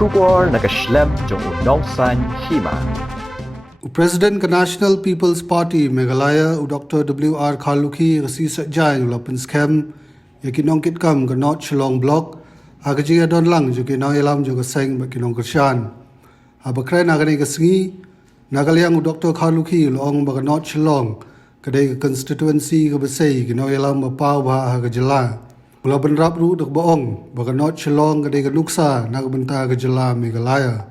Shubor nakaslem jong unongsan hima. President ka National People's Party Meghalaya Dr. W.R. Khalukhi rasi sajang lopen scam yakinong kitkam ka not Shillong block agaji adon lang jo kinong ilam jo ka seng ba kinong kershan abakray nagani ka singi nagaliang Dr. Khalukhi loong ba ka not Shillong kadai ka constituency ka basay kinong ilam ba pau ba ha ka jala Mula benrap ru dek boong ba ka not Shillong kadai ka nuksa nagbenta ka jala Meghalaya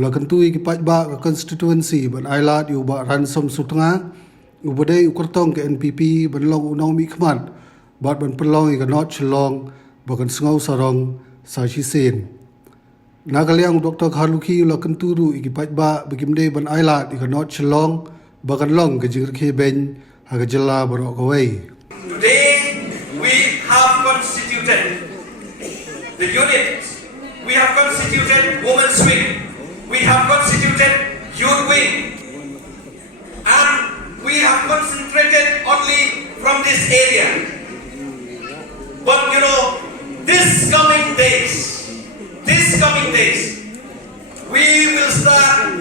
Ula kentui ki pajba ke constituency ban ailat yu ba ransom sutanga ubade ukurtong ke NPP ban long unong mi khmat bat ban pelong ke not Shillong ba kan sngau sarong sa chi sen nagaliang Dr. Khalukhi ula kenturu ki pajba begimde ban ailat ke not Shillong ba kan long ke jingr ke ben ha ke jela barok away Today we have constituted the unit, we have constituted women's wing, we have constituted youth wing, and we have concentrated only from this area. But you know, these coming days, we will start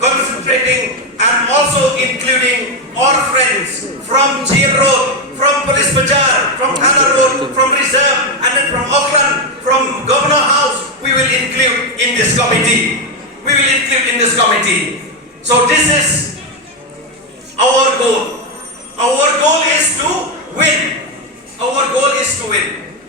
concentrating and also including our friends from Jir Road, from Police Bazaar, from Thana Road, from Reserve, and then from Auckland, from Governor House, we will include in this committee. So this is our goal. Our goal is to win.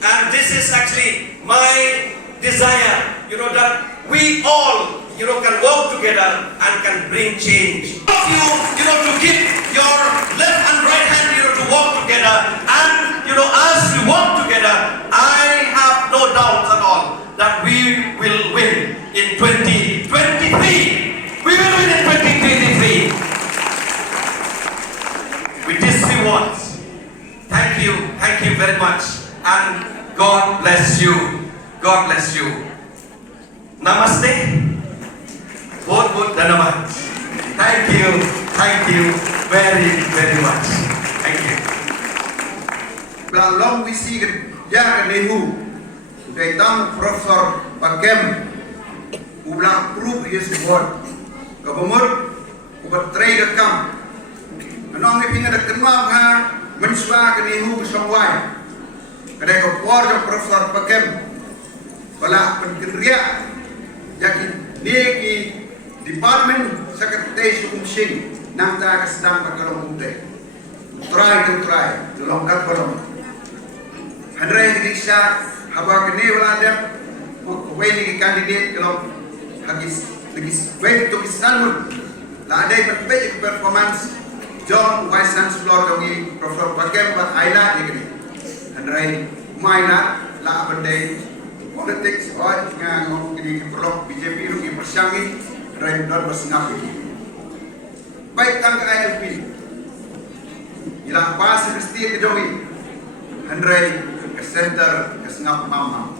And this is actually my desire, that we all, can work together and can bring change. You, to keep your left and right hand, to work together. And, as we work together, I have no doubt at all that we will win in 2023. We will win in 2023. With these few words, thank you very much. And God bless you. Namaste. बहुत धन्यवाद. Thank you very, very much. Thank you. Long we see ya nehu they tam Professor Bagem ublang proof his word kabumur ubat trade kam anong ipinga da kenma ha menswa ka nehu songwai kadai ko por Professor Bagem bala penkria yakin ni Department Secretary Sumsing nang ta kasdang pagkalong uday try longkat balong Andre Grisha haba kene wala dem waiting candidate kalau hagis wait to kisanul la dai performance John Vice Chancellor dongi Professor Bagem bat aila digni Andre maina la abandai politics oi ngong kini prok BJP rugi persangi Rendon bersengap ini. Baik tangga ILP, ilang pas mesti kejogi, Henry ke center kesengap mama.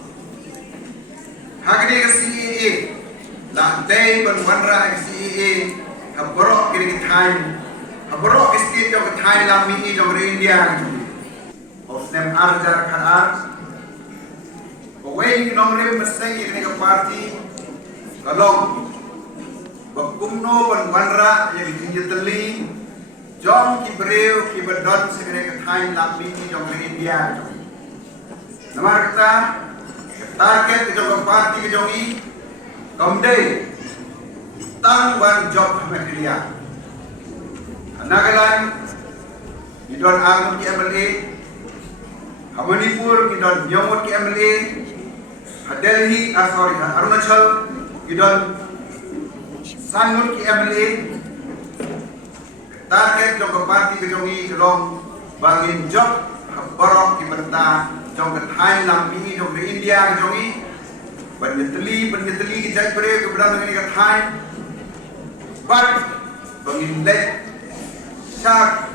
Hagdi ke CEA, lantai berwarna ke CEA, haborok kini time, haborok state jauh time lami jauh India. Osnem arjar kanar, away nomor mesti kini ke parti, kalong. Bagumno banwanra yang dijateli jong kibreu kibadon segera ketain lapi jong India namar kata target jong parti jongi komde tang ban job media Nagaland idon Argun ki MLA Manipur idon Nyomot ki MLA Delhi Arunachal idon Sanur ki MLA target jong parti ke jongi jong bangin job borok ki benta jong ketai lampi jong di India ke jongi pengeteli ki jai bre ke berang ni ketai bat bangin let sak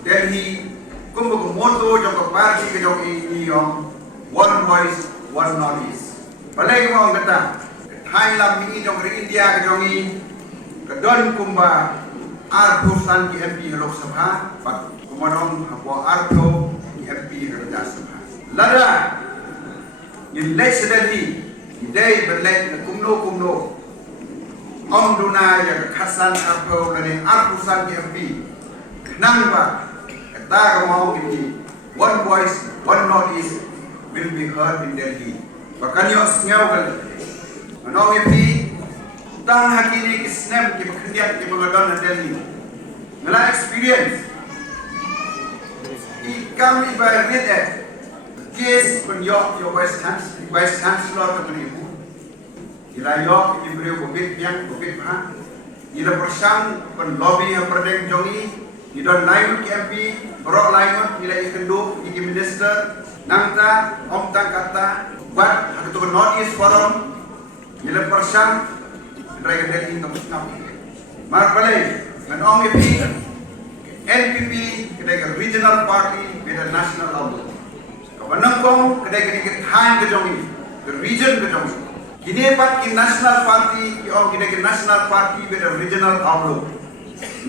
Delhi kumbu moto jong parti ke jongi ni yong one voice one knowledge balai mo kata ketai lampi jong di India ke jongi Kedon kumba Arto san ki MP Lok Sabha pat kumanong hapo Arto ki MP Rajya Sabha lada in legislative Today berlek kumno Om Duna yang khasan arpo lani arpusan KMP nangba kata mau ini one voice one notice will be heard in Delhi. Bahkan yo senyau kali. Menong ini tang hakini kisnem ki berkendiat ki mengadon Delhi. Mela experience. Kami berniat case penyok yo Vice Chancellor terlibu. Ila yok diberi bukit yang bukit ha. Ila persang pen lobby yang perdeng jongi. Ila lain KMP berok lain ila ikendu iki minister nangta om tang kata buat hak tu notice forum. Ila persang mereka dari kampus kami. Mar balai dan om MP NPP kedai regional party beda national outlook. Kawanangkong kedai time ke jongi, ke region ke jongi. Kini pat ki national party ki om kini national party with a regional outlook.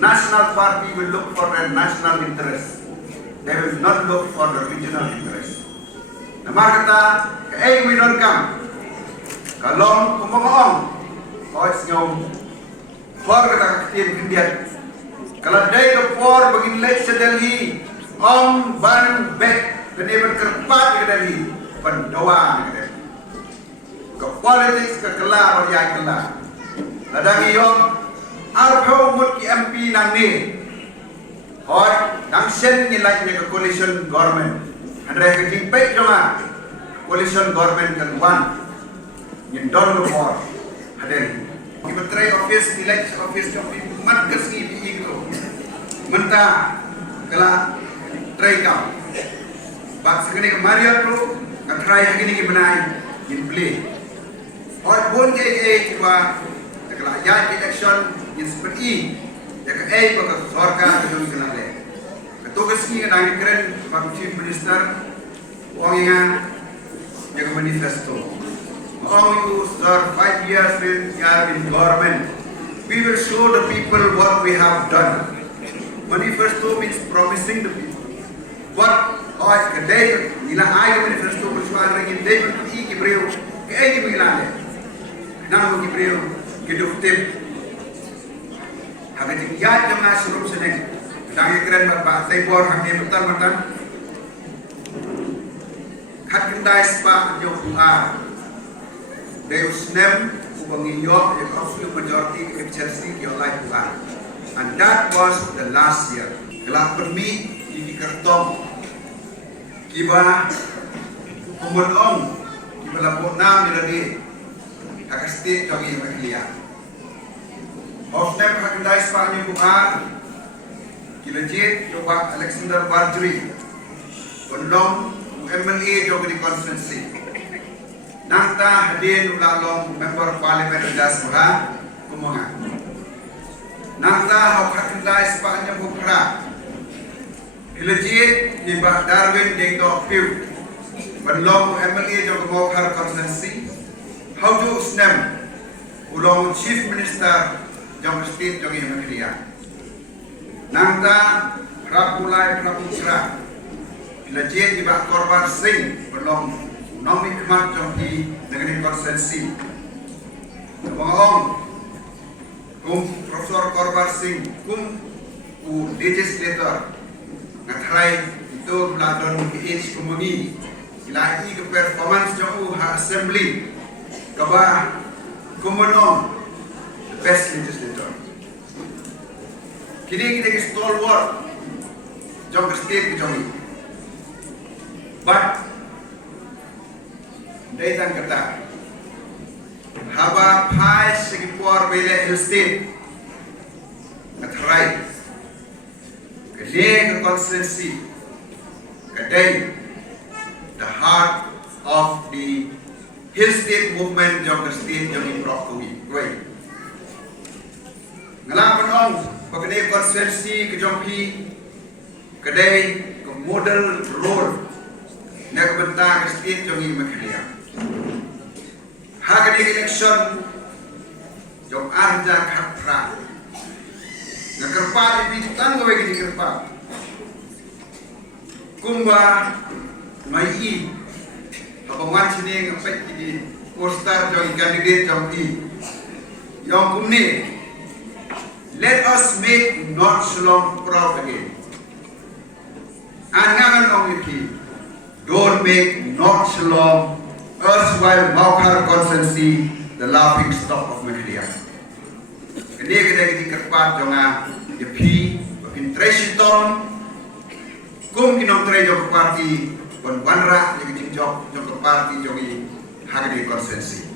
National party will look for their national interest. They will not look for the regional interest. Namar kata ke we don't come. Kalong kumong kau senyum. For kata kian kendiat. Kalau day the for begin election Delhi om ban back kene berkerpat ke Delhi pendoa ke Delhi. Ke politics ke kelar orang kelar. Ladang iyo arpo mut ki MP nang ni. Hoi nang sen ni like ni ke coalition government. Andre ke timpek jonga coalition government kan one. Ni don for haden. Kita try office election office jom mat kesni di itu. Mentah kelar try kau. Bak sekali kemarin tu kan try hari ni benai in play. और बोल के एक बार तकला याद इलेक्शन इंस्पेक्टी या के एक बार सरकार के जो निकला ले तो किसकी का डायरेक्ट करें बाप चीफ मिनिस्टर वांगिया या के manifesto all you serve 5 years in government we will show the people what we have done. Manifesto means promising the people what आज के day नीला आए manifesto bersuara lagi day bertuki kibriu ke ini mengilang Nama Gibril keduftim. Hagati yad jama surup seneng. Dangi keren ba saibor hangge betan. Khat kendai spa yo a. Deus nem ubangi yo e absolute majority efficiency your life a. And that was the last year. Kelak permi di kertong. Kiba umon kiba lapor nam ni Agasti kami berkelia. Ofnem hakandai Spanyol bukan kilajit coba Alexander Barjuri, pendom MLA juga di konferensi. Nangta hadir ulalong member parlimen Jasmura kumonga. Nangta hakandai Spanyol bukan kilajit di Darwin Dengdo Piu, pendom MLA juga mau har konferensi. How do Usnem, ulong Chief Minister Jammu State Jongi Makriya. Nangta Prapulai Praputra, Ilajet Iba Korban Singh, ulong Nomi Kmat Jongi Negeri Konsensi. Pengong, Profesor Korban Singh, legislator, ngatrai itu beladon ke age komuni, ilahi ke performance Jongu Assembly. Kaba kumono best legislator. Kini kita stalwart jom state jom. But daitan kata haba phai Singapore bele hill state atrai kedai constituency kedai the heart of the Hill State movement jom ke state jom improve kui. Ngalaman ong pakai konstituensi ke jom kedai ke model role nak bentar ke state jom Makhilia. Hak election jom arja khatra. Nak kerpat di tanggo bagi kerpat. Kumba mai Abangan sini ngepek di poster jong candidate jong I. Yang kumni, let us make North Shillong proud again. Angangan ong iki, don't make North Shillong, erstwhile Maukar constituency, the laughing stock of Meghalaya. Kini kita kerpat jonga, yepi, pintresiton, kum kinong tre jong party, wanra, yang jok jong party jongi hagani constituency.